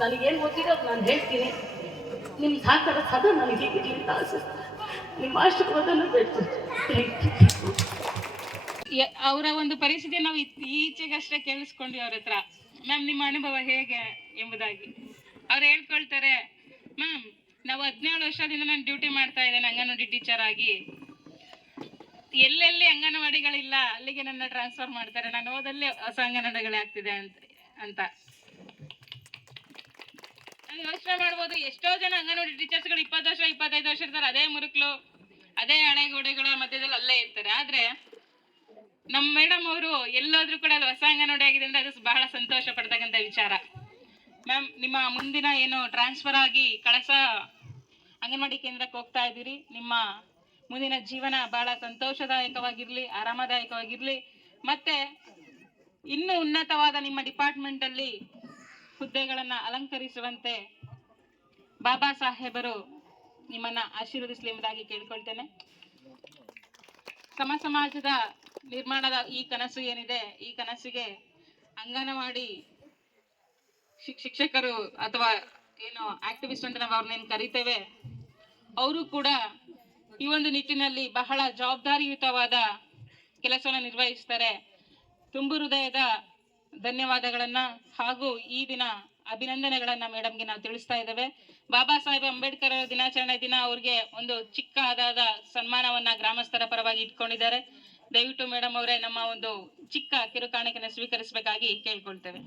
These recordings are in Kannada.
ನನಗೇನು ಗೊತ್ತಿರೋದು ನಾನು ಹೇಳ್ತೀನಿ. ನಿಮ್ಮ ಸಹಕಾರ ಸದಾ ನನಗೆ ಇರಲಿ ಅಂತ ಆಶಿಸ್ತೀನಿ. ನಿಮ್ಮ ಆಶೀರ್ವಾದನೂ ಬೇಕು. ಅವರ ಒಂದು ಪರಿಸ್ಥಿತಿ ನಾವು ಈಚೆಗಷ್ಟೇ ಕೇಳಿಸ್ಕೊಂಡ್ವಿ ಅವ್ರ ಹತ್ರ. ಮ್ಯಾಮ್ ನಿಮ್ಮ ಅನುಭವ ಹೇಗೆ ಎಂಬುದಾಗಿ ಅವ್ರು ಹೇಳ್ಕೊಳ್ತಾರೆ, ಮ್ಯಾಮ್ ನಾವು 17 ವರ್ಷದಿಂದ ನಾನು ಡ್ಯೂಟಿ ಮಾಡ್ತಾ ಇದ್ದೇನೆ ಅಂಗನವಾಡಿ ಟೀಚರ್ ಆಗಿ. ಎಲ್ಲೆಲ್ಲಿ ಅಂಗನವಾಡಿಗಳಿಲ್ಲ ಅಲ್ಲಿಗೆ ನನ್ನ ಟ್ರಾನ್ಸ್ಫರ್ ಮಾಡ್ತಾರೆ. ನಾನು ಹೋದಲ್ಲಿ ಹೊಸ ಅಂಗನವಾಡಿಗಳೇ ಆಗ್ತಿದೆ ಅಂತ ಯೋಚನೆ ಮಾಡ್ಬೋದು. ಎಷ್ಟೋ ಜನ ಅಂಗನವಾಡಿ ಟೀಚರ್ಸ್ಗಳು 20 ವರ್ಷ 25 ವರ್ಷ ಇರ್ತಾರೆ. ಅದೇ ಮುರುಕ್ಲು ಅದೇ ಹಳೆ ಗೋಡೆಗಳ ಮಧ್ಯದಲ್ಲಿ ಅಲ್ಲೇ ಇರ್ತಾರೆ. ಆದ್ರೆ ನಮ್ಮ ಮೇಡಮ್ ಅವರು ಎಲ್ಲೋದ್ರೂ ಕೂಡ ಅಲ್ಲಿ ಹೊಸ ಅಂಗನವಾಡಿ ಆಗಿದೆ ಅಂದ್ರೆ ಅದು ಬಹಳ ಸಂತೋಷ ಪಡ್ತಕ್ಕಂಥ ವಿಚಾರ. ಮ್ಯಾಮ್ ನಿಮ್ಮ ಮುಂದಿನ ಏನು ಟ್ರಾನ್ಸ್ಫರ್ ಆಗಿ ಕಳಸ ಅಂಗನವಾಡಿ ಕೇಂದ್ರಕ್ಕೆ ಹೋಗ್ತಾ ಇದ್ದೀರಿ, ನಿಮ್ಮ ಮುಂದಿನ ಜೀವನ ಬಹಳ ಸಂತೋಷದಾಯಕವಾಗಿರ್ಲಿ, ಆರಾಮದಾಯಕವಾಗಿರ್ಲಿ. ಮತ್ತೆ ಇನ್ನೂ ಉನ್ನತವಾದ ನಿಮ್ಮ ಡಿಪಾರ್ಟ್ಮೆಂಟ್ ಅಲ್ಲಿ ಹುದ್ದೆಗಳನ್ನ ಅಲಂಕರಿಸುವಂತೆ ಬಾಬಾ ಸಾಹೇಬರು ನಿಮ್ಮನ್ನ ಆಶೀರ್ವದಿಸಲಿ ಎಂಬುದಾಗಿ ಕೇಳ್ಕೊಳ್ತೇನೆ. ಸಮಾಜದ ನಿರ್ಮಾಣದ ಈ ಕನಸು ಏನಿದೆ, ಈ ಕನಸಿಗೆ ಅಂಗನವಾಡಿ ಶಿಕ್ಷಕರು ಅಥವಾ ಏನು ಆಕ್ಟಿವಿಸ್ಟ್ ಅಂತ ನಾವು ಅವ್ರನ್ನೇನು ಕರಿತೇವೆ, ಅವರು ಕೂಡ ಈ ಒಂದು ನಿಟ್ಟಿನಲ್ಲಿ ಬಹಳ ಜವಾಬ್ದಾರಿಯುತವಾದ ಕೆಲಸವನ್ನು ನಿರ್ವಹಿಸ್ತಾರೆ. ತುಂಬು ಹೃದಯದ ಧನ್ಯವಾದಗಳನ್ನ ಹಾಗೂ ಈ ದಿನ ಅಭಿನಂದನೆಗಳನ್ನ ಮೇಡಮ್ಗೆ ನಾವು ತಿಳಿಸ್ತಾ ಇದ್ದೇವೆ. ಬಾಬಾ ಸಾಹೇಬ್ ಅಂಬೇಡ್ಕರ್ ದಿನಾಚರಣೆ ದಿನ ಅವ್ರಿಗೆ ಒಂದು ಚಿಕ್ಕದಾದ ಸನ್ಮಾನವನ್ನ ಗ್ರಾಮಸ್ಥರ ಪರವಾಗಿ ಇಟ್ಕೊಂಡಿದ್ದಾರೆ. ದಯವಿಟ್ಟು ಮೇಡಮ್ ಅವರೇ ನಮ್ಮ ಒಂದು ಚಿಕ್ಕ ಕಿರುಕಾಣಿಕೆಯನ್ನು ಸ್ವೀಕರಿಸಬೇಕಾಗಿ ಕೇಳ್ಕೊಳ್ತೇವೆ.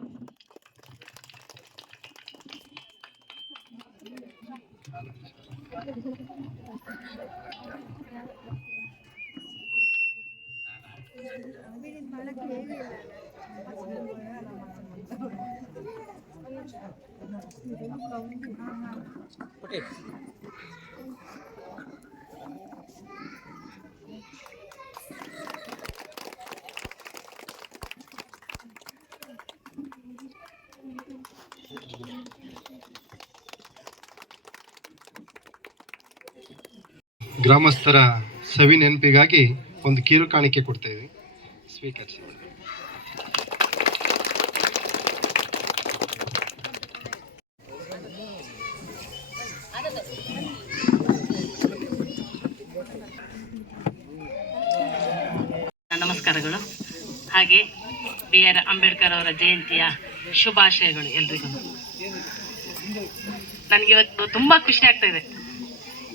ಗ್ರಾಮಸ್ಥರ ಸವಿ ನೆನಪಿಗಾಗಿ ಒಂದು ಕಿರು ಕಾಣಿಕೆ ಕೊಡ್ತೇವೆ, ಸ್ವೀಕರಿಸಿ. ನಮಸ್ಕಾರಗಳು. ಹಾಗೆ BR ಅಂಬೇಡ್ಕರ್ ಅವರ ಜಯಂತಿಯ ಶುಭಾಶಯಗಳು ಎಲ್ರಿಗೂ. ನನಗೆ ಇವತ್ತು ತುಂಬ ಖುಷಿ ಆಗ್ತಾ ಇದೆ.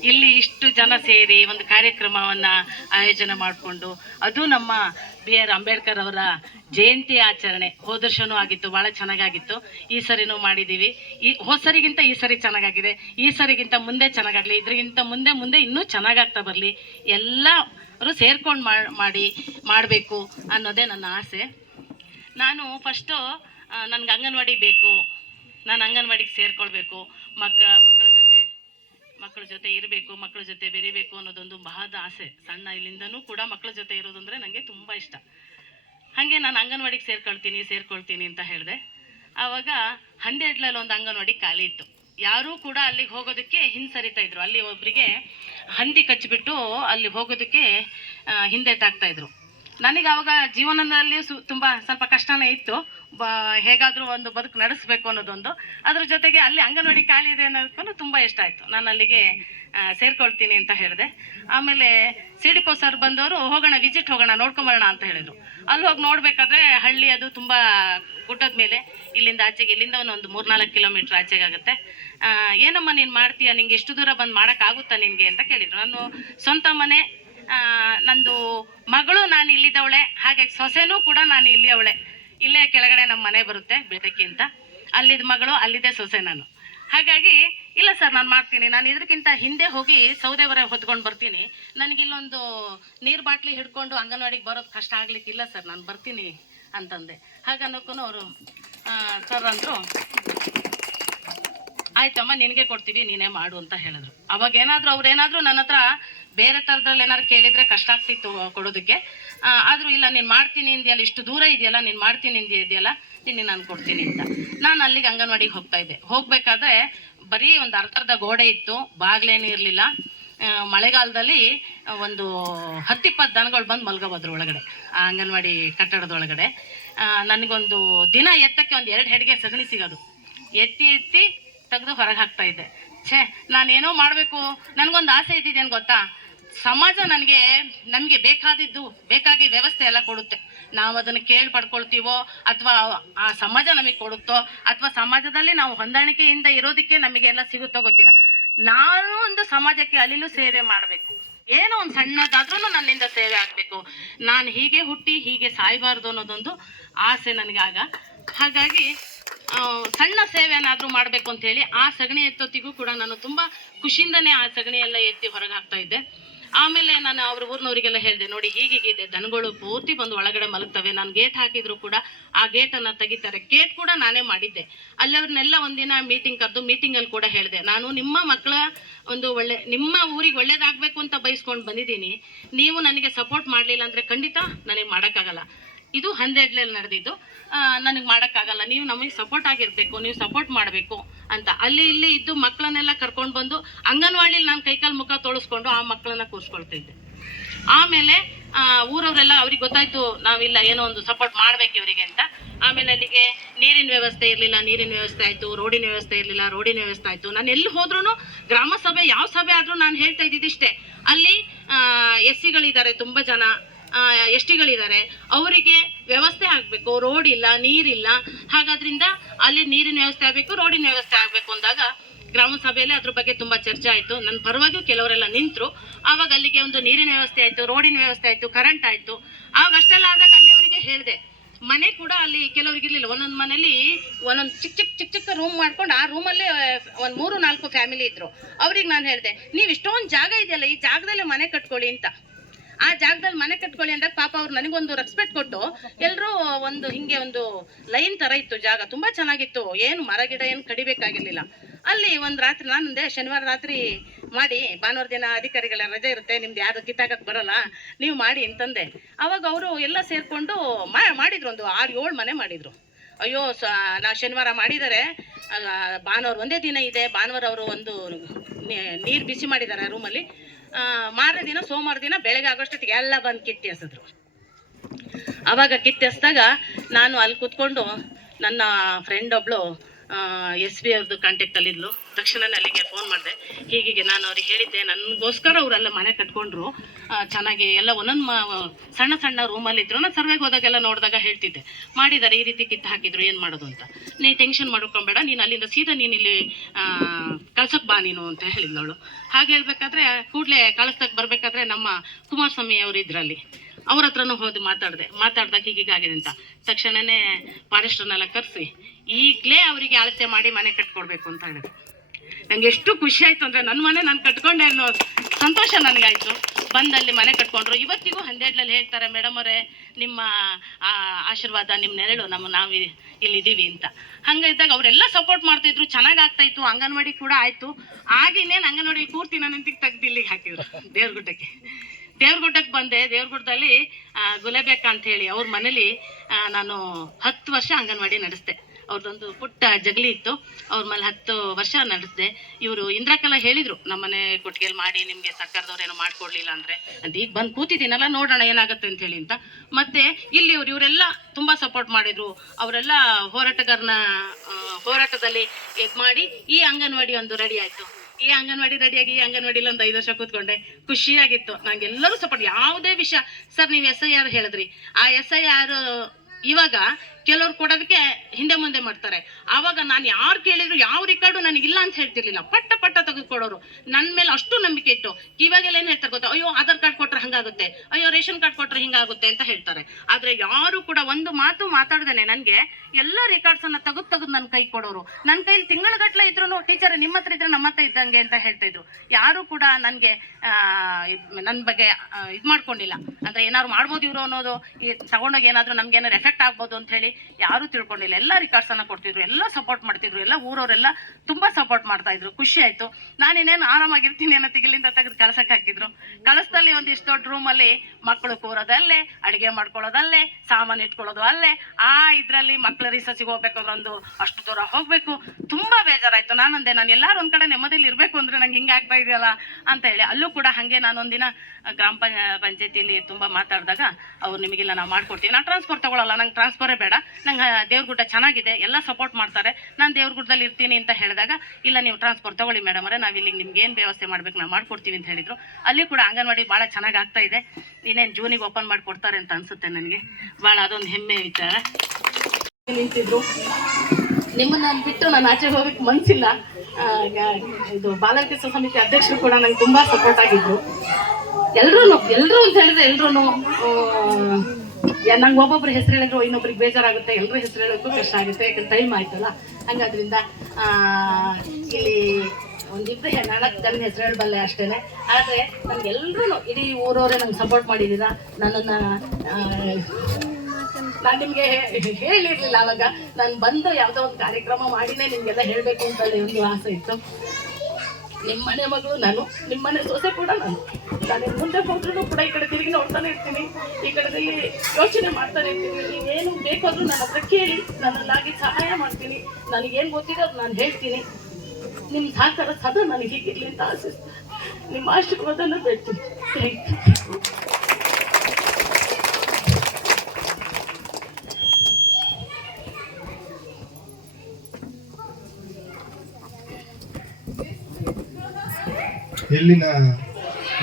ಇಲ್ಲಿ ಇಷ್ಟು ಜನ ಸೇರಿ ಒಂದು ಕಾರ್ಯಕ್ರಮವನ್ನು ಆಯೋಜನೆ ಮಾಡಿಕೊಂಡು, ಅದು ನಮ್ಮ BR ಅಂಬೇಡ್ಕರ್ ಅವರ ಜಯಂತಿ ಆಚರಣೆ ಹೋದ ವರ್ಷನೂ ಆಗಿತ್ತು, ಭಾಳ ಚೆನ್ನಾಗಾಗಿತ್ತು. ಈ ಸರಿನೂ ಮಾಡಿದ್ದೀವಿ. ಹೋದ ಸರಿಗಿಂತ ಈ ಸರಿ ಚೆನ್ನಾಗಾಗಿದೆ, ಈ ಸರಿಗಿಂತ ಮುಂದೆ ಚೆನ್ನಾಗಾಗಲಿ, ಇದರಿಗಿಂತ ಮುಂದೆ ಇನ್ನೂ ಚೆನ್ನಾಗಾಗ್ತಾ ಬರಲಿ. ಎಲ್ಲರೂ ಸೇರ್ಕೊಂಡು ಮಾಡಬೇಕು ಅನ್ನೋದೇ ನನ್ನ ಆಸೆ. ನಾನು ಫಸ್ಟು ನನಗೆ ಅಂಗನವಾಡಿ ಬೇಕು, ನಾನು ಅಂಗನವಾಡಿಗೆ ಸೇರ್ಕೊಳ್ಬೇಕು, ಮಕ್ಕಳ ಜೊತೆ ಇರಬೇಕು, ಮಕ್ಕಳ ಜೊತೆ ಬೆರಿಬೇಕು ಅನ್ನೋದೊಂದು ಬಹಳ ಆಸೆ. ಸಣ್ಣ ಇಲ್ಲಿಂದನೂ ಕೂಡ ಮಕ್ಕಳ ಜೊತೆ ಇರೋದು ಅಂದರೆ ನನಗೆ ತುಂಬ ಇಷ್ಟ. ಹಾಗೆ ನಾನು ಅಂಗನವಾಡಿಗೆ ಸೇರ್ಕೊಳ್ತೀನಿ ಅಂತ ಹೇಳಿದೆ. ಆವಾಗ ಹಂದೇಡ್ಲಲ್ಲಿ ಒಂದು ಅಂಗನವಾಡಿ ಖಾಲಿ ಇತ್ತು. ಯಾರೂ ಕೂಡ ಅಲ್ಲಿಗೆ ಹೋಗೋದಕ್ಕೆ ಹಿಂಸರಿತಾ ಇದ್ರು. ಅಲ್ಲಿ ಒಬ್ಬರಿಗೆ ಹಂದಿ ಕಚ್ಚಿಬಿಟ್ಟು ಅಲ್ಲಿ ಹೋಗೋದಕ್ಕೆ ಹಿಂದೆಟ್ಟಾಗ್ತಾಯಿದ್ರು. ನನಗೆ ಆವಾಗ ಜೀವನದಲ್ಲಿ ಸ್ವಲ್ಪ ಕಷ್ಟನೇ ಇತ್ತು. ಹೇಗಾದರೂ ಒಂದು ಬದುಕು ನಡೆಸಬೇಕು ಅನ್ನೋದೊಂದು, ಅದ್ರ ಜೊತೆಗೆ ಅಲ್ಲಿ ಅಂಗನವಾಡಿ ಖಾಲಿ ಇದೆ ಅನ್ನೋದಕ್ಕೂ ತುಂಬ ಇಷ್ಟ ಆಯಿತು. ನಾನು ಅಲ್ಲಿಗೆ ಸೇರ್ಕೊಳ್ತೀನಿ ಅಂತ ಹೇಳಿದೆ. ಆಮೇಲೆ CDPO ಸರ್ ಬಂದವರು ವಿಸಿಟ್ ಹೋಗೋಣ ನೋಡ್ಕೊಂಬರೋಣ ಅಂತ ಹೇಳಿದರು. ಅಲ್ಲಿ ಹೋಗಿ ನೋಡಬೇಕಾದ್ರೆ ಹಳ್ಳಿ ಅದು ತುಂಬ ಗುಡ್ಡದ ಮೇಲೆ, ಇಲ್ಲಿಂದ ಒಂದು 3-4 ಕಿಲೋಮೀಟ್ರ್ ಆಚೆಗಾಗುತ್ತೆ. ಏನಮ್ಮ ನೀನು ಮಾಡ್ತೀಯ, ನಿಂಗೆ ಎಷ್ಟು ದೂರ ಬಂದು ಮಾಡೋಕ್ಕಾಗುತ್ತಾ ನಿನಗೆ ಅಂತ ಕೇಳಿದರು. ನಾನು ಸ್ವಂತ ಮನೆ, ನಂದು ಮಗಳು ನಾನು ಇಲ್ಲಿದ್ದವಳೆ, ಹಾಗೆ ಸೊಸೆನೂ ಕೂಡ ನಾನು ಇಲ್ಲಿಯವಳೆ. ಇಲ್ಲೇ ಕೆಳಗಡೆ ನಮ್ಮ ಮನೆ ಬರುತ್ತೆ ಬೇಟಕ್ಕಿಂತ, ಅಲ್ಲಿದ್ದ ಮಗಳು ಅಲ್ಲಿದ್ದೆ ಸೊಸೆ ನಾನು. ಹಾಗಾಗಿ ಇಲ್ಲ ಸರ್ ನಾನು ಮಾಡ್ತೀನಿ, ನಾನು ಇದಕ್ಕಿಂತ ಹಿಂದೆ ಹೋಗಿ ಸೌದೆವರೆ ಹೊತ್ಕೊಂಡು ಬರ್ತೀನಿ, ನನಗಿಲ್ಲೊಂದು ನೀರು ಬಾಟ್ಲಿ ಹಿಡ್ಕೊಂಡು ಅಂಗನವಾಡಿಗೆ ಬರೋದು ಕಷ್ಟ ಆಗ್ಲಿಕ್ಕಿಲ್ಲ ಸರ್, ನಾನು ಬರ್ತೀನಿ ಅಂತಂದೆ. ಹಾಗನ್ನೋಕ್ಕೂ ಅವರು ಸರ್ ಅಂದರು, ಆಯ್ತಮ್ಮ ನಿನಗೆ ಕೊಡ್ತೀವಿ, ನೀನೇ ಮಾಡು ಅಂತ ಹೇಳಿದ್ರು. ಅವಾಗ ಅವ್ರೇನಾದರೂ ನನ್ನ ಹತ್ರ ಬೇರೆ ಥರದ್ರಲ್ಲಿ ಏನಾದ್ರು ಕೇಳಿದರೆ ಕಷ್ಟ ಆಗ್ತಿತ್ತು ಕೊಡೋದಕ್ಕೆ. ಆದರೂ ಇಲ್ಲ, ನೀನು ಮಾಡ್ತೀನಿ ಇದೆಯಲ್ಲ, ಇಷ್ಟು ದೂರ ಇದೆಯಲ್ಲ, ನೀನು ಮಾಡ್ತೀನಿ ಇದೆಯಲ್ಲ, ನಾನು ಕೊಡ್ತೀನಿ ಅಂತ. ನಾನು ಅಲ್ಲಿಗೆ ಅಂಗನವಾಡಿಗೆ ಹೋಗಬೇಕಾದ್ರೆ ಬರೀ ಒಂದು ಅರ್ಧ ಗೋಡೆ ಇತ್ತು, ಬಾಗಿಲೇನೂ ಇರಲಿಲ್ಲ. ಮಳೆಗಾಲದಲ್ಲಿ ಒಂದು 10-20 ದನಗಳು ಬಂದು ಮಲ್ಗೋಬೋದ್ರು ಒಳಗಡೆ, ಆ ಅಂಗನವಾಡಿ ಕಟ್ಟಡದೊಳಗಡೆ. ನನಗೊಂದು ದಿನ ಎತ್ತಕ್ಕೆ ಒಂದು 2 ಹೆಡ್ಗೆ ಸಗಣಿ ಸಿಗೋದು. ಎತ್ತಿ ಎತ್ತಿ ತೆಗೆದು ಹೊರಗೆ ಹಾಕ್ತಾ ಇದ್ದೆ. ನಾನೇನೋ ಮಾಡಬೇಕು, ನನಗೊಂದು ಆಸೆ ಇದ್ದಿದ್ದೇನು ಗೊತ್ತಾ, ಸಮಾಜ ನಮಗೆ ಬೇಕಾಗಿ ವ್ಯವಸ್ಥೆ ಎಲ್ಲ ಕೊಡುತ್ತೆ. ನಾವು ಅದನ್ನು ಕೇಳಿ ಪಡ್ಕೊಳ್ತೀವೋ ಅಥವಾ ಆ ಸಮಾಜ ನಮಗೆ ಕೊಡುತ್ತೋ ಅಥವಾ ಸಮಾಜದಲ್ಲಿ ನಾವು ಹೊಂದಾಣಿಕೆಯಿಂದ ಇರೋದಕ್ಕೆ ನಮಗೆಲ್ಲ ಸಿಗುತ್ತೋ ಗೊತ್ತಿಲ್ಲ. ನಾನು ಒಂದು ಸಮಾಜಕ್ಕೆ ಅಲ್ಲಿಲೂ ಸೇವೆ ಮಾಡಬೇಕು, ಏನೋ ಒಂದು ಸಣ್ಣದಾದ್ರೂ ನನ್ನಿಂದ ಸೇವೆ ಆಗಬೇಕು, ನಾನು ಹೀಗೆ ಹುಟ್ಟಿ ಹೀಗೆ ಸಾಯಬಾರ್ದು ಅನ್ನೋದೊಂದು ಆಸೆ ನನಗಾಗ. ಹಾಗಾಗಿ ಸಣ್ಣ ಸೇವೆಯನ್ನಾದರೂ ಮಾಡಬೇಕು ಅಂತ ಹೇಳಿ ಆ ಸಗಣಿ ಎತ್ತೊತ್ತಿಗೂ ಕೂಡ ನಾನು ತುಂಬ ಖುಷಿಯಿಂದನೇ ಆ ಸಗಣಿ ಎಲ್ಲ ಎತ್ತಿ ಹೊರಗೆ ಹಾಕ್ತಾ ಇದ್ದೆ. ಆಮೇಲೆ ನಾನು ಅವ್ರ ಊರಿನವರಿಗೆಲ್ಲ ಹೇಳಿದೆ, ನೋಡಿ ಹೀಗಿದೆ, ದನಗಳು ಪೂರ್ತಿ ಬಂದು ಒಳಗಡೆ ಮಲಗ್ತವೆ, ನಾನು ಗೇಟ್ ಹಾಕಿದ್ರು ಕೂಡ ಆ ಗೇಟನ್ನು ತೆಗಿತಾರೆ. ಗೇಟ್ ಕೂಡ ನಾನೇ ಮಾಡಿದ್ದೆ. ಅಲ್ಲಿ ಅವ್ರನ್ನೆಲ್ಲ ಒಂದಿನ ಮೀಟಿಂಗ್ ಕರೆದು ಮೀಟಿಂಗಲ್ಲಿ ಕೂಡ ಹೇಳಿದೆ, ನಾನು ನಿಮ್ಮ ಮಕ್ಕಳ ಒಂದು ನಿಮ್ಮ ಊರಿಗೆ ಒಳ್ಳೇದಾಗಬೇಕು ಅಂತ ಬಯಸ್ಕೊಂಡು ಬಂದಿದ್ದೀನಿ, ನೀವು ನನಗೆ ಸಪೋರ್ಟ್ ಮಾಡಲಿಲ್ಲ ಅಂದರೆ ಖಂಡಿತ ನನಗೆ ಮಾಡೋಕ್ಕಾಗಲ್ಲ. ಇದು 100 ನಡೆದಿದ್ದು, ನನಗೆ ಮಾಡೋಕ್ಕಾಗಲ್ಲ, ನೀವು ನಮಗೆ ಸಪೋರ್ಟ್ ಆಗಿರಬೇಕು, ನೀವು ಸಪೋರ್ಟ್ ಮಾಡಬೇಕು ಅಂತ ಅಲ್ಲಿ ಇಲ್ಲಿ ಇದ್ದು ಮಕ್ಕಳನ್ನೆಲ್ಲ ಕರ್ಕೊಂಡು ಬಂದು ಅಂಗನವಾಡಿಲಿ ನಾನು ಕೈಕಾಲು ಮುಖ ತೋಳಿಸ್ಕೊಂಡು ಆ ಮಕ್ಕಳನ್ನ ಕೂರಿಸ್ಕೊಳ್ತಿದ್ದೆ. ಆಮೇಲೆ ಊರವರೆಲ್ಲ ಅವ್ರಿಗೆ ಗೊತ್ತಾಯ್ತು ನಾವಿಲ್ಲ ಏನೋ ಒಂದು ಸಪೋರ್ಟ್ ಮಾಡ್ಬೇಕು ಇವರಿಗೆ ಅಂತ. ಆಮೇಲೆ ಅಲ್ಲಿಗೆ ನೀರಿನ ವ್ಯವಸ್ಥೆ ಇರಲಿಲ್ಲ, ನೀರಿನ ವ್ಯವಸ್ಥೆ ಆಯಿತು, ರೋಡಿನ ವ್ಯವಸ್ಥೆ ಇರಲಿಲ್ಲ, ರೋಡಿನ ವ್ಯವಸ್ಥೆ ಆಯಿತು. ನಾನು ಎಲ್ಲಿ ಹೋದ್ರೂ ಗ್ರಾಮ ಸಭೆ ಯಾವ ಸಭೆ ಆದರೂ ನಾನು ಹೇಳ್ತಾ ಇದ್ದಿದ್ದಿಷ್ಟೇ, ಅಲ್ಲಿ SC-ಗಳಿದ್ದಾರೆ, ತುಂಬ ಜನ ST-ಗಳಿದ್ದಾರೆ, ಅವರಿಗೆ ವ್ಯವಸ್ಥೆ ಆಗಬೇಕು, ರೋಡ್ ಇಲ್ಲ, ನೀರಿಲ್ಲ, ಹಾಗಾದ್ರಿಂದ ಅಲ್ಲಿ ನೀರಿನ ವ್ಯವಸ್ಥೆ ಆಗಬೇಕು, ರೋಡಿನ ವ್ಯವಸ್ಥೆ ಆಗಬೇಕು ಅಂದಾಗ ಗ್ರಾಮ ಸಭೆಯಲ್ಲಿ ಅದ್ರ ಬಗ್ಗೆ ತುಂಬ ಚರ್ಚೆ ಆಯಿತು. ನನ್ನ ಪರವಾಗಿಯೂ ಕೆಲವರೆಲ್ಲ ನಿಂತರು. ಆವಾಗ ಅಲ್ಲಿಗೆ ಒಂದು ನೀರಿನ ವ್ಯವಸ್ಥೆ ಆಯಿತು, ರೋಡಿನ ವ್ಯವಸ್ಥೆ ಆಯಿತು, ಕರೆಂಟ್ ಆಯಿತು. ಆವಾಗ ಅಷ್ಟೆಲ್ಲ ಆದಾಗ ಅಲ್ಲಿಯವರಿಗೆ ಹೇಳಿದೆ, ಮನೆ ಕೂಡ ಅಲ್ಲಿ ಕೆಲವ್ರಿಗೆ ಇರಲಿಲ್ಲ, ಒಂದೊಂದು ಮನೇಲಿ ಒಂದೊಂದು ಚಿಕ್ಕ ರೂಮ್ ಮಾಡ್ಕೊಂಡು ಆ ರೂಮಲ್ಲೇ ಒಂದು 3-4 ಫ್ಯಾಮಿಲಿ ಇದ್ರು. ಅವ್ರಿಗೆ ನಾನು ಹೇಳಿದೆ, ನೀವು ಇಷ್ಟೊಂದು ಜಾಗ ಇದೆಯಲ್ಲ, ಈ ಜಾಗದಲ್ಲಿ ಮನೆ ಕಟ್ಕೊಳ್ಳಿ ಅಂತ. ಆ ಜಾಗದಲ್ಲಿ ಮನೆ ಕಟ್ಕೊಳ್ಳಿ ಅಂದಾಗ ಪಾಪ ಅವ್ರು ನನಗೊಂದು ರೆಸ್ಪೆಕ್ಟ್ ಕೊಟ್ಟು ಎಲ್ಲರೂ ಒಂದು ಹಿಂಗೆ ಒಂದು ಲೈನ್ ಥರ ಇತ್ತು ಜಾಗ, ತುಂಬ ಚೆನ್ನಾಗಿತ್ತು, ಏನು ಮರ ಗಿಡ ಏನು ಕಡಿಬೇಕಾಗಿರ್ಲಿಲ್ಲ. ಅಲ್ಲಿ ಒಂದು ರಾತ್ರಿ ನಾನಂದೆ, ಶನಿವಾರ ರಾತ್ರಿ ಮಾಡಿ, ಭಾನುವಾರ ದಿನ ಅಧಿಕಾರಿಗಳ ರಜೆ ಇರುತ್ತೆ, ನಿಮ್ದು ಯಾರು ಕಿತ್ತಾಕಕ್ಕೆ ಬರೋಲ್ಲ, ನೀವು ಮಾಡಿ ಅಂತಂದೆ. ಅವಾಗ ಅವರು ಎಲ್ಲ ಸೇರಿಕೊಂಡು ಮಾಡಿದ್ರು, ಒಂದು 6-7 ಮನೆ ಮಾಡಿದರು. ಅಯ್ಯೋ ನಾ ಶನಿವಾರ ಮಾಡಿದ್ದಾರೆ, ಭಾನುವಾರ ಒಂದೇ ದಿನ ಇದೆ, ಭಾನುವಾರ ಅವರು ಒಂದು ನೀರು ಬಿಸಿ ಮಾಡಿದ್ದಾರೆ ರೂಮಲ್ಲಿ, ಮಾರನೇ ದಿನ ಸೋಮವಾರ ದಿನ ಬೆಳಗ್ಗೆ ಆಗೋಷ್ಟೊತ್ತಿಗೆ ಎಲ್ಲ ಬಂದು ಕಿತ್ತಿ ಎಸೆದ್ರು. ಆವಾಗ ಕಿತ್ತಿ ಎಸ್ದಾಗ ನಾನು ಅಲ್ಲಿ ಕೂತ್ಕೊಂಡು ನನ್ನ ಫ್ರೆಂಡ್ ಒಬ್ಳು SB ಅವ್ರದ್ದು ಕಾಂಟ್ಯಾಕ್ಟಲ್ಲಿದ್ಲು. ತಕ್ಷಣನೇ ಅಲ್ಲಿಗೆ ಫೋನ್ ಮಾಡಿದೆ, ಹೀಗೆ ನಾನು ಅವ್ರಿಗೆ ಹೇಳಿದ್ದೆ, ನನಗೋಸ್ಕರ ಅವರೆಲ್ಲ ಮನೆ ಕಟ್ಕೊಂಡ್ರು, ಚೆನ್ನಾಗಿ ಎಲ್ಲ ಒಂದೊಂದು ಸಣ್ಣ ರೂಮಲ್ಲಿದ್ದರು. ನಾನು ಸರ್ವೆಗೆ ಹೋದಾಗೆಲ್ಲ ನೋಡಿದಾಗ ಹೇಳ್ತಿದ್ದೆ, ಮಾಡಿದ್ದಾರೆ, ಈ ರೀತಿ ಕಿತ್ತು ಹಾಕಿದ್ರು, ಏನು ಮಾಡೋದು ಅಂತ. ನೀನು ಟೆನ್ಷನ್ ಮಾಡ್ಕೊಂಬೇಡ, ನೀನು ಅಲ್ಲಿಂದ ಸೀದಾ ನೀನು ಇಲ್ಲಿ ಕಳ್ಸೋಕ್ಕೆ ಬಾ ನೀನು ಅಂತ ಹೇಳಿದ್ಲವಳು. ಹಾಗೆ ಹೇಳ್ಬೇಕಾದ್ರೆ ಕೂಡಲೇ ಕಳಿಸ್ದಕ್ಕೆ ಬರಬೇಕಾದ್ರೆ ನಮ್ಮ ಕುಮಾರಸ್ವಾಮಿ ಅವರು ಇದ್ರಲ್ಲಿ, ಅವ್ರ ಹತ್ರನೂ ಹೋಗಿ ಮಾತಾಡ್ದಾಗ ಹೀಗಾಗಿದೆ ಅಂತ. ತಕ್ಷಣನೇ ಫಾರೆಸ್ಟರ್ನೆಲ್ಲ ಕರೆಸಿ ಈಗಲೇ ಅವರಿಗೆ ಅಳತೆ ಮಾಡಿ ಮನೆ ಕಟ್ಕೊಡ್ಬೇಕು ಅಂತ ಹೇಳಿದ್ರು. ನಂಗೆ ಎಷ್ಟು ಖುಷಿ ಆಯಿತು ಅಂದರೆ, ನನ್ನ ಮನೆ ನಾನು ಕಟ್ಕೊಂಡೆ ಅನ್ನೋ ಸಂತೋಷ ನನಗಾಯಿತು. ಬಂದಲ್ಲಿ ಮನೆ ಕಟ್ಕೊಂಡ್ರು. ಇವತ್ತಿಗೂ 100 ಹೇಳ್ತಾರೆ, ಮೇಡಮ್ ಅವರೇ ನಿಮ್ಮ ಆಶೀರ್ವಾದ, ನಿಮ್ಮ ನೆರಳು ನಾವು ಇಲ್ಲಿದ್ದೀವಿ ಅಂತ. ಹಂಗಿದ್ದಾಗ ಅವರೆಲ್ಲ ಸಪೋರ್ಟ್ ಮಾಡ್ತಾಯಿದ್ರು, ಚೆನ್ನಾಗಿ ಆಗ್ತಾಯಿತ್ತು. ಅಂಗನವಾಡಿ ಕೂಡ ಆಯಿತು. ಆಗಿನೇನು ಅಂಗನವಾಡಿ ಪೂರ್ತಿ ನನ್ನಂತಿಗೆ ತೆಗ್ದು ಇಲ್ಲಿಗೆ ಹಾಕಿದ್ರು, ದೇವ್ರಗುಡ್ಡಕ್ಕೆ ಬಂದೆ. ದೇವ್ರಗುಡ್ಡದಲ್ಲಿ ಗುಲೇಬೇಕ ಅಂತ ಹೇಳಿ ಅವ್ರ ಮನೇಲಿ ನಾನು 10 ವರ್ಷ ಅಂಗನವಾಡಿ ನಡೆಸಿದೆ. ಅವ್ರದ್ದೊಂದು ಪುಟ್ಟ ಜಗಲಿ ಇತ್ತು, ಅವ್ರ ಮೇಲೆ 10 ವರ್ಷ ನಡೆಸಿದೆ. ಇವರು ಇಂದ್ರಕಲಾ ಹೇಳಿದರು, ನಮ್ಮನೆ ಕೊಟ್ಟಿಗೆಯಲ್ಲಿ ಮಾಡಿ ನಿಮಗೆ ಸರ್ಕಾರದವ್ರು ಏನೋ ಮಾಡಿಕೊಡ್ಲಿಲ್ಲ ಅಂದರೆ ಅಂತ. ಈಗ ಬಂದು ಕೂತಿದ್ದೀನಲ್ಲ, ನೋಡೋಣ ಏನಾಗುತ್ತೆ ಅಂತ ಹೇಳಿ ಅಂತ. ಮತ್ತು ಇಲ್ಲಿ ಇವರೆಲ್ಲ ತುಂಬ ಸಪೋರ್ಟ್ ಮಾಡಿದರು. ಅವರೆಲ್ಲ ಹೋರಾಟದಲ್ಲಿ ಇದು ಮಾಡಿ ಈ ಅಂಗನವಾಡಿ ಒಂದು ರೆಡಿ ಆಯಿತು. ಈ ಅಂಗನವಾಡಿ ರೆಡಿಯಾಗಿ ಈ ಅಂಗನವಾಡಿಲಿ ಒಂದು 5 ವರ್ಷ ಕೂತ್ಕೊಂಡೆ. ಖುಷಿಯಾಗಿತ್ತು. ನಂಗೆ ಎಲ್ಲರೂ ಸಪೋರ್ಟ್, ಯಾವುದೇ ವಿಷಯ. ಸರ್ ನೀವು SIR ಹೇಳಿದ್ರಿ, ಆ SIR ಇವಾಗ ಕೆಲವ್ರು ಕೊಡೋದಕ್ಕೆ ಹಿಂದೆ ಮುಂದೆ ಮಾಡ್ತಾರೆ. ಆವಾಗ ನಾನು ಯಾರು ಕೇಳಿದ್ರು ಯಾವ ರೆಕಾರ್ಡು ನನಗಿಲ್ಲ ಅಂತ ಹೇಳ್ತಿರ್ಲಿಲ್ಲ, ಪಟ್ಟ ತೆಗೆದುಕೊಡೋರು. ನನ್ನ ಮೇಲೆ ಅಷ್ಟು ನಂಬಿಕೆ ಇತ್ತು. ಇವಾಗೆಲ್ಲ ಏನು ಹೇಳ್ತಾರೆ ಗೊತ್ತಾ, ಅಯ್ಯೋ ಆಧಾರ್ ಕಾರ್ಡ್ ಕೊಟ್ರೆ ಹಂಗಾಗುತ್ತೆ, ಅಯ್ಯೋ ರೇಷನ್ ಕಾರ್ಡ್ ಕೊಟ್ರೆ ಹಿಂಗಾಗುತ್ತೆ ಅಂತ ಹೇಳ್ತಾರೆ. ಆದರೆ ಯಾರು ಕೂಡ ಒಂದು ಮಾತು ಮಾತಾಡ್ದೇನೆ ನನಗೆ ಎಲ್ಲ ರೆಕಾರ್ಡ್ಸನ್ನು ತೆಗೆದು ನನ್ನ ಕೈ ಕೊಡೋರು. ನನ್ನ ಕೈಲಿ ತಿಂಗಳಗಟ್ಟಲೆ ಇದ್ರು, ಟೀಚರ್ ನಿಮ್ಮ ಹತ್ರ ಇದ್ರೆ ನಮ್ಮ ಹತ್ರ ಇದ್ದಂಗೆ ಅಂತ ಹೇಳ್ತಾ ಇದ್ರು. ಯಾರು ಕೂಡ ನನಗೆ ನನ್ನ ಬಗ್ಗೆ ಇದು ಮಾಡ್ಕೊಂಡಿಲ್ಲ, ಅಂದರೆ ಏನಾದ್ರು ಮಾಡ್ಬೋದು ಇವರು ಅನ್ನೋದು, ತಗೊಂಡೋಗಿ ಏನಾದರೂ ನಮ್ಗೇನಾದ್ರು ಎಫೆಕ್ಟ್ ಆಗ್ಬೋದು ಅಂತ ಹೇಳಿ ಯಾರೂ ತಿಳ್ಕೊಂಡಿಲ್ಲ. ಎಲ್ಲ ರೆಕಾರ್ಡ್ಸನ್ನು ಕೊಡ್ತಿದ್ರು, ಎಲ್ಲ ಸಪೋರ್ಟ್ ಮಾಡ್ತಿದ್ರು, ಎಲ್ಲ ಊರವರೆಲ್ಲ ತುಂಬ ಸಪೋರ್ಟ್ ಮಾಡ್ತಾ ಇದ್ರು. ಖುಷಿ ಆಯಿತು. ನಾನೇನೇನು ಆರಾಮಾಗಿರ್ತೀನಿ ಅನ್ನೋ ತಿಗಿಲಿಂದ ತೆಗೆದು ಕಳ್ಸಕ್ಕೆ ಹಾಕಿದ್ರು. ಕಳಿಸ್ದಲ್ಲಿ ಒಂದಿಷ್ಟು ದೊಡ್ಡ ರೂಮಲ್ಲಿ ಮಕ್ಕಳು ಕೂರೋದಲ್ಲೇ, ಅಡುಗೆ ಮಾಡ್ಕೊಳ್ಳೋದಲ್ಲೇ, ಸಾಮಾನು ಇಟ್ಕೊಳ್ಳೋದು ಅಲ್ಲೇ, ಇದರಲ್ಲಿ ಮಕ್ಕಳು ರಿಸರ್ಚಿಗೆ ಹೋಗ್ಬೇಕಾದ್ರೆ ಒಂದು ಅಷ್ಟು ದೂರ ಹೋಗಬೇಕು. ತುಂಬ ಬೇಜಾರಾಯಿತು. ನಾನಂದೆ ನಾನು ಎಲ್ಲರೂ ಒಂದು ಕಡೆ ನೆಮ್ಮದಿಯಲ್ಲಿ ಇರಬೇಕು ಅಂದರೆ ನಂಗೆ ಹಿಂಗೆ ಆಗ್ತಾ ಇದೆಯಲ್ಲ ಅಂತ ಹೇಳಿ ಅಲ್ಲೂ ಕೂಡ ಹಾಗೆ ನಾನೊಂದಿನ ಗ್ರಾಮ ಪಂಚಾಯತಿಯಲ್ಲಿ ತುಂಬ ಮಾತಾಡಿದಾಗ ಅವ್ರು ನಿಮಗೆಲ್ಲ ನಾವು ಮಾಡ್ಕೊಡ್ತೀವಿ, ನಾನು ಟ್ರಾನ್ಸ್ಫರ್ ತೊಗೊಳ್ಳಲ್ಲ, ನಂಗೆ ಟ್ರಾನ್ಸ್ಫರೇ ಬೇಡ, ನಂಗೆ ದೇವ್ರಗುಡ್ಡ ಚೆನ್ನಾಗಿದೆ, ಎಲ್ಲ ಸಪೋರ್ಟ್ ಮಾಡ್ತಾರೆ, ನಾನು ದೇವ್ರಗುಡ್ಡದಲ್ಲಿ ಇರ್ತೀನಿ ಅಂತ ಹೇಳಿದಾಗ ಇಲ್ಲ ನೀವು ಟ್ರಾನ್ಸ್ಫರ್ ತೊಗೊಳ್ಳಿ ಮೇಡಮ್ ಅವರೇ, ನಾವು ಇಲ್ಲಿ ನಿಮ್ಗೆ ಏನು ವ್ಯವಸ್ಥೆ ಮಾಡ್ಬೇಕು ನಾವು ಮಾಡ್ಕೊಡ್ತೀವಿ ಅಂತ ಹೇಳಿದರು. ಅಲ್ಲಿ ಕೂಡ ಅಂಗನವಾಡಿ ಭಾಳ ಚೆನ್ನಾಗಿ ಆಗ್ತಾ ಇದೆ. ಇನ್ನೇನು ಜೂನಿಗೆ ಓಪನ್ ಮಾಡಿಕೊಡ್ತಾರೆ ಅಂತ ಅನಿಸುತ್ತೆ ನನಗೆ. ಭಾಳ ಅದೊಂದು ಹೆಮ್ಮೆ ವಿಚಾರ. ನಿಂತಿದ್ರು, ನಿಮ್ಮನ್ನ ಬಿಟ್ಟು ನಾನು ಆಚೆ ಹೋಗಕ್ಕೆ ಮನಸ್ಸಿಲ್ಲ. ಇದು ಬಾಲವಿಕಾಸ ಸಮಿತಿ ಅಧ್ಯಕ್ಷರು ಕೂಡ ನಂಗೆ ತುಂಬ ಸಪೋರ್ಟ್ ಆಗಿದ್ರು. ಎಲ್ಲರೂ ಅಂತ ಹೇಳಿದ್ರೆ ಎಲ್ಲರೂ ನಂಗೆ ಒಬ್ಬೊಬ್ರು ಹೆಸರು ಹೇಳಿದ್ರು ಇನ್ನೊಬ್ರಿಗೆ ಬೇಜಾರಾಗುತ್ತೆ, ಎಲ್ಲರೂ ಹೆಸರು ಹೇಳೋಕ್ಕೂ ಕಷ್ಟ ಆಗುತ್ತೆ, ಯಾಕಂದ್ರೆ ಟೈಮ್ ಆಯ್ತಲ್ಲ. ಹಂಗಾದ್ರಿಂದ ಇಲ್ಲಿ ಒಂದಿಬ್ಬರು 4 ಜನ ಹೆಸರು ಹೇಳಬಲ್ಲೆ ಅಷ್ಟೇ. ಆದರೆ ನನ್ಗೆಲ್ಲರೂ ಇಡೀ ಊರವರೇ ನಂಗೆ ಸಪೋರ್ಟ್ ಮಾಡಿದ್ದೀರಾ. ನಾನು ನಿಮಗೆ ಹೇಳಿರ್ಲಿಲ್ಲ ಅವಾಗ, ನಾನು ಬಂದು ಯಾವುದೋ ಒಂದು ಕಾರ್ಯಕ್ರಮ ಮಾಡಿನೇ ನಿಮಗೆಲ್ಲ ಹೇಳಬೇಕು ಅಂತ ಒಂದು ಆಸೆ ಇತ್ತು. ನಿಮ್ಮ ಮನೆ ಮಗಳು ನಾನು, ನಿಮ್ಮ ಮನೆ ಸೊಸೆ ಕೂಡ ನಾನು ಮುಂದೆ ಹೋದ್ರೂ ಕೂಡ ಈ ಕಡೆ ತಿರುಗಿ ನೋಡ್ತಾನೆ ಇರ್ತೀನಿ, ಈ ಕಡೆದಲ್ಲಿ ಯೋಚನೆ ಮಾಡ್ತಾನೆ ಇರ್ತೀನಿ. ನೀವೇನು ಬೇಕಾದರೂ ನನ್ನ ಹತ್ರ ಕೇಳಿ, ನನ್ನಲ್ಲಾಗಿ ಸಹಾಯ ಮಾಡ್ತೀನಿ, ನನಗೇನು ಗೊತ್ತಿದೆ ಅದು ನಾನು ಹೇಳ್ತೀನಿ. ನಿಮ್ಮ ಸಹಕಾರ ಸದಾ ನನಗೆ ಹೀಗಿರಲಿ ಅಂತ ಆಶಿಸ್ತೀನಿ. ನಿಮ್ಮ ಆಶೀರ್ವಾದನ ಬೇಡ್ತೀನಿ. Thank you. ಇಲ್ಲಿನ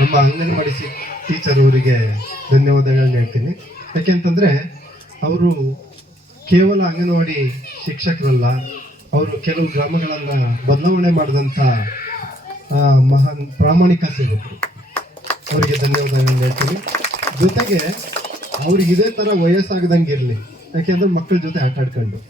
ನಮ್ಮ ಅಂಗನವಾಡಿ ಟೀಚರ್ ಅವರಿಗೆ ಧನ್ಯವಾದಗಳನ್ನ ಹೇಳ್ತೀನಿ. ಯಾಕೆಂತಂದರೆ ಅವರು ಕೇವಲ ಅಂಗನವಾಡಿ ಶಿಕ್ಷಕರಲ್ಲ, ಅವರು ಕೆಲವು ಗ್ರಾಮಗಳನ್ನು ಬದಲಾವಣೆ ಮಾಡಿದಂಥ ಮಹಾನ್ ಪ್ರಾಮಾಣಿಕ ಸೇವಕರು. ಅವರಿಗೆ ಧನ್ಯವಾದಗಳನ್ನ ಹೇಳ್ತೀನಿ. ಜೊತೆಗೆ ಅವ್ರಿಗೆ ಇದೇ ಥರ ವಯಸ್ಸಾಗದಂಗೆ ಇರಲಿ, ಯಾಕೆಂದರೆ ಮಕ್ಕಳ ಜೊತೆ ಆಟ ಆಡ್ಕೊಂಡು